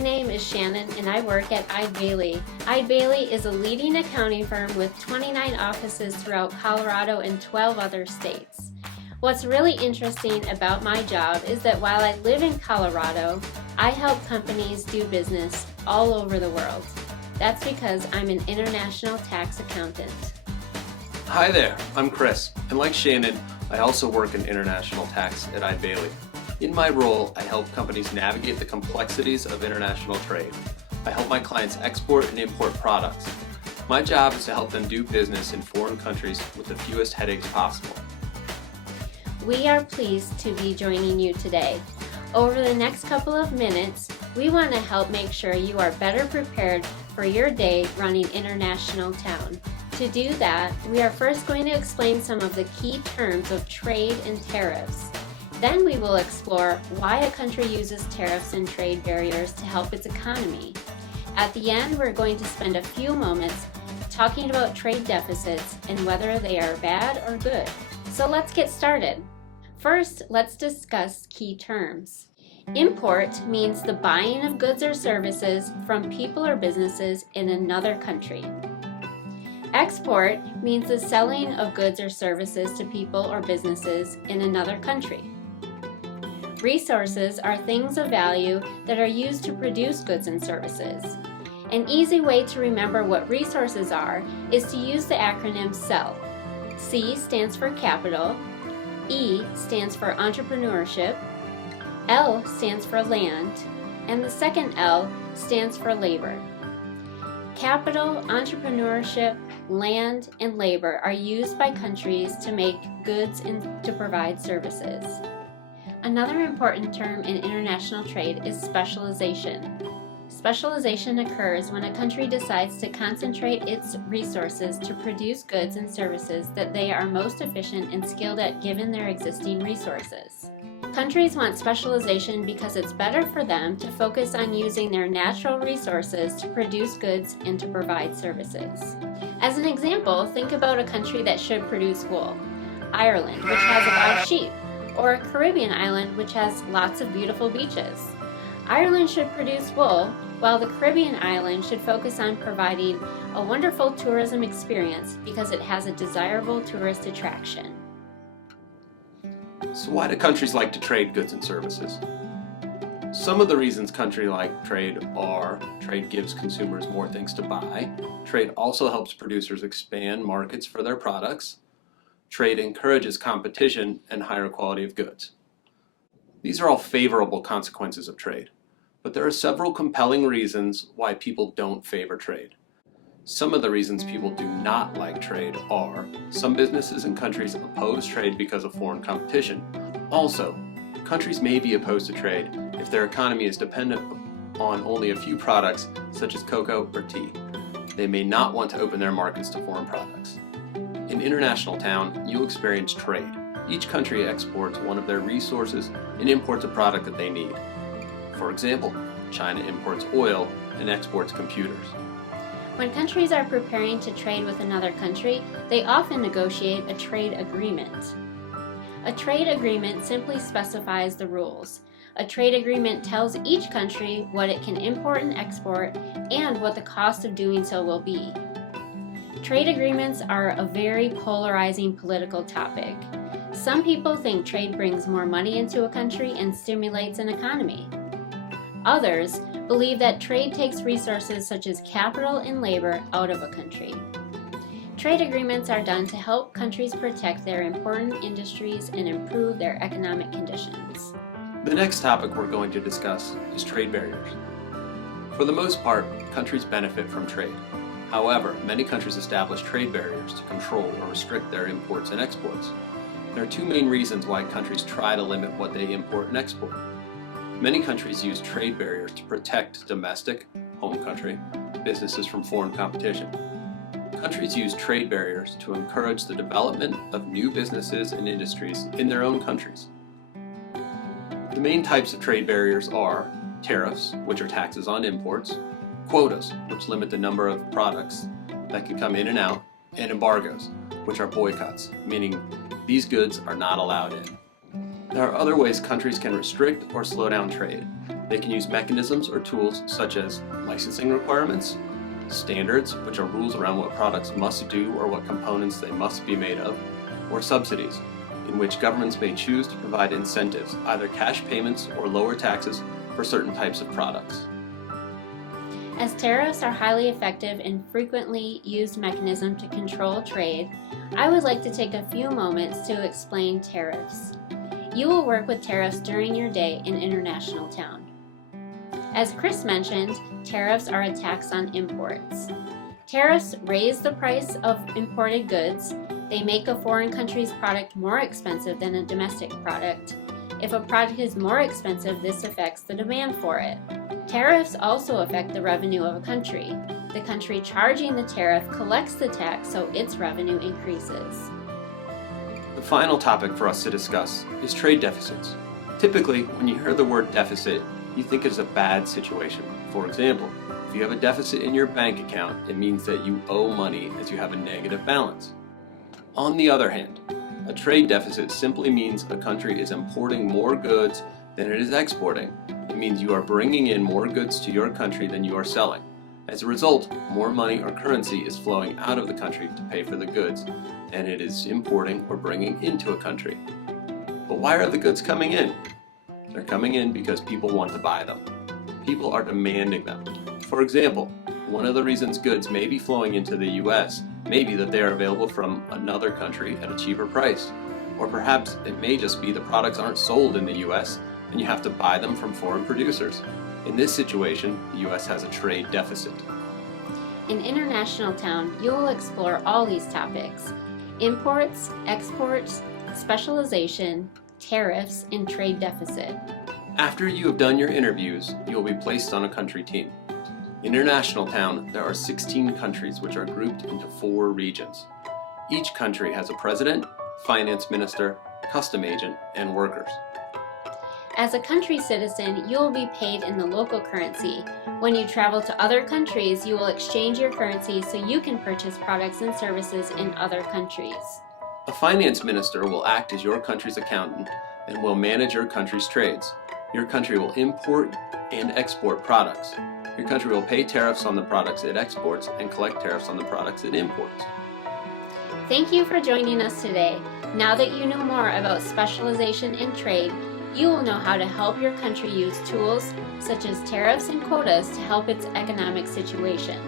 name is Shannon and I work at Eide Bailly. Eide Bailly is a leading accounting firm with 29 offices throughout Colorado and 12 other states. What's really interesting about my job is that while I live in Colorado, I help companies do business all over the world. That's because I'm an international tax accountant. Hi there, I'm Chris, and like Shannon, I also work in international tax at Eide Bailly. In my role, I help companies navigate the complexities of international trade. I help my clients export and import products. My job is to help them do business in foreign countries with the fewest headaches possible. We are pleased to be joining you today. Over the next couple of minutes, we want to help make sure you are better prepared for your day running International Towne. To do that, we are first going to explain some of the key terms of trade and tariffs. Then we will explore why a country uses tariffs and trade barriers to help its economy. At the end, we're going to spend a few moments talking about trade deficits and whether they are bad or good. So let's get started. First, let's discuss key terms. Import means the buying of goods or services from people or businesses in another country. Export means the selling of goods or services to people or businesses in another country. Resources are things of value that are used to produce goods and services. An easy way to remember what resources are is to use the acronym CEL. C stands for capital, E stands for entrepreneurship, L stands for land, and the second L stands for labor. Capital, entrepreneurship, land, and labor are used by countries to make goods and to provide services. Another important term in international trade is specialization. Specialization occurs when a country decides to concentrate its resources to produce goods and services that they are most efficient and skilled at given their existing resources. Countries want specialization because it's better for them to focus on using their natural resources to produce goods and to provide services. As an example, think about a country that should produce wool. Ireland, which has a lot of sheep, or a Caribbean island which has lots of beautiful beaches. Ireland should produce wool, while the Caribbean island should focus on providing a wonderful tourism experience because it has a desirable tourist attraction. So why do countries like to trade goods and services? Some of the reasons countries like trade are: trade gives consumers more things to buy, trade also helps producers expand markets for their products, trade encourages competition and higher quality of goods. These are all favorable consequences of trade, but there are several compelling reasons why people don't favor trade. Some of the reasons people do not like trade are: some businesses and countries oppose trade because of foreign competition. Also, countries may be opposed to trade if their economy is dependent on only a few products such as cocoa or tea. They may not want to open their markets to foreign products. In International Towne, you experience trade. Each country exports one of their resources and imports a product that they need. For example, China imports oil and exports computers. When countries are preparing to trade with another country, they often negotiate a trade agreement. A trade agreement simply specifies the rules. A trade agreement tells each country what it can import and export and what the cost of doing so will be. Trade agreements are a very polarizing political topic. Some people think trade brings more money into a country and stimulates an economy. Others believe that trade takes resources such as capital and labor out of a country. Trade agreements are done to help countries protect their important industries and improve their economic conditions. The next topic we're going to discuss is trade barriers. For the most part, countries benefit from trade. However, many countries establish trade barriers to control or restrict their imports and exports. There are two main reasons why countries try to limit what they import and export. Many countries use trade barriers to protect domestic, home country, businesses from foreign competition. Countries use trade barriers to encourage the development of new businesses and industries in their own countries. The main types of trade barriers are tariffs, which are taxes on imports, quotas, which limit the number of products that can come in and out, and embargoes, which are boycotts, meaning these goods are not allowed in. There are other ways countries can restrict or slow down trade. They can use mechanisms or tools such as licensing requirements, standards, which are rules around what products must do or what components they must be made of, or subsidies, in which governments may choose to provide incentives, either cash payments or lower taxes for certain types of products. As tariffs are highly effective and frequently used mechanism to control trade, I would like to take a few moments to explain tariffs. You will work with tariffs during your day in International Towne. As Chris mentioned, tariffs are a tax on imports. Tariffs raise the price of imported goods. They make a foreign country's product more expensive than a domestic product. If a product is more expensive, this affects the demand for it. Tariffs also affect the revenue of a country. The country charging the tariff collects the tax, so its revenue increases. The final topic for us to discuss is trade deficits. Typically, when you hear the word deficit, you think it's a bad situation. For example, if you have a deficit in your bank account, it means that you owe money as you have a negative balance. On the other hand, a trade deficit simply means a country is importing more goods than it is exporting. It means you are bringing in more goods to your country than you are selling. As a result, more money or currency is flowing out of the country to pay for the goods than it is importing or bringing into a country. But why are the goods coming in? They're coming in because people want to buy them. People are demanding them. For example, one of the reasons goods may be flowing into the US may be that they are available from another country at a cheaper price. Or perhaps it may just be the products aren't sold in the US and you have to buy them from foreign producers. In this situation, the US has a trade deficit. In International Towne, you will explore all these topics: imports, exports, specialization, tariffs, and trade deficit. After you have done your interviews, you will be placed on a country team. In International Towne, there are 16 countries which are grouped into 4 regions. Each country has a president, finance minister, custom agent, and workers. As a country citizen, you will be paid in the local currency. When you travel to other countries, you will exchange your currency so you can purchase products and services in other countries. A finance minister will act as your country's accountant and will manage your country's trades. Your country will import and export products. Your country will pay tariffs on the products it exports and collect tariffs on the products it imports. Thank you for joining us today. Now that you know more about specialization in trade, you will know how to help your country use tools such as tariffs and quotas to help its economic situation.